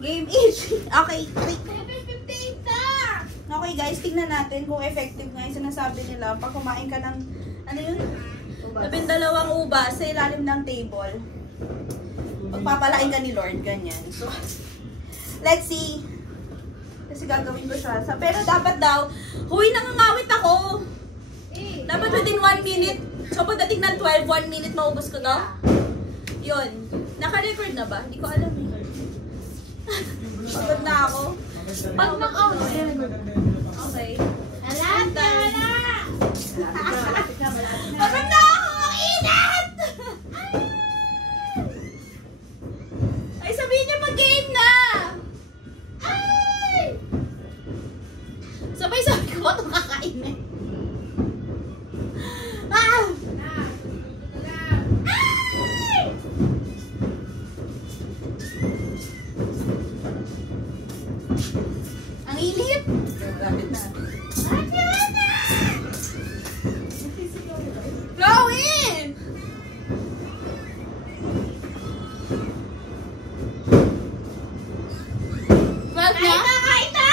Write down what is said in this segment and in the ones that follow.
Game each. Okay, wait. Okay guys, tingnan natin kung effective nga yung sinasabi nila. Pag kumain ka ng, ano yun? 12 ubas sa ilalim ng table. Pagpapalain ka ni Lord, ganyan. So, let's see. Kasi gagawin ko siya. Pero dapat daw, huy, nangangawit ako. Dapat within 1 minute. So, pagdating ng 12, 1 minute maubos ko daw. Yun. Naka-record na ba? Hindi ko alam eh. Pagod na ako. Pag knock-out. Okay. Wala! Pagod na ako! Ang inat! Ay, sabihin niyo mag-game na! Ay! Sabay-sabay ko ba itong kakainin? Ah! Ay! Ang init! Malapit na. Chloe! Wag na? Kain na!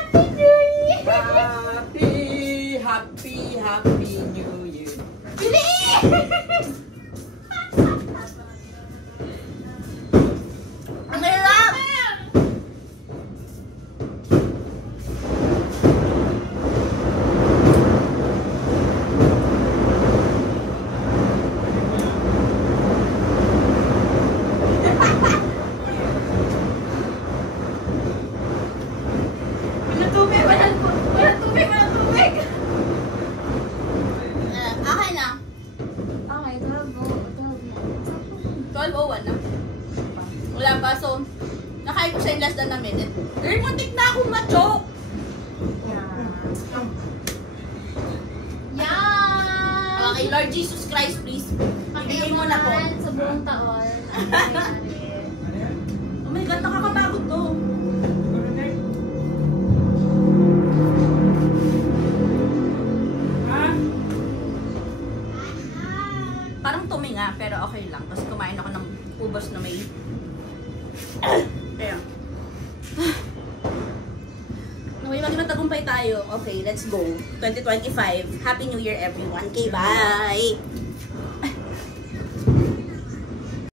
Happy New Year! Happy New Year. Bilis! Ang hirap! Walang tubig! Akin na. Okay, 12:01 na. Wala pa. So, nakain ko siya in less than a minute. Girl, muntik na akong ma-choke. Yan! Okay, Lord Jesus Christ, please. Ibigay mo na po. Sa buong taon. Oh my God, nakakapagod to. Parang tuminga, pero okay lang. Tapos kumain ako ng ubos na may... Ayan. Naway maging matagumpay tayo. Okay, let's go. 2025. Happy New Year, everyone. Okay, bye!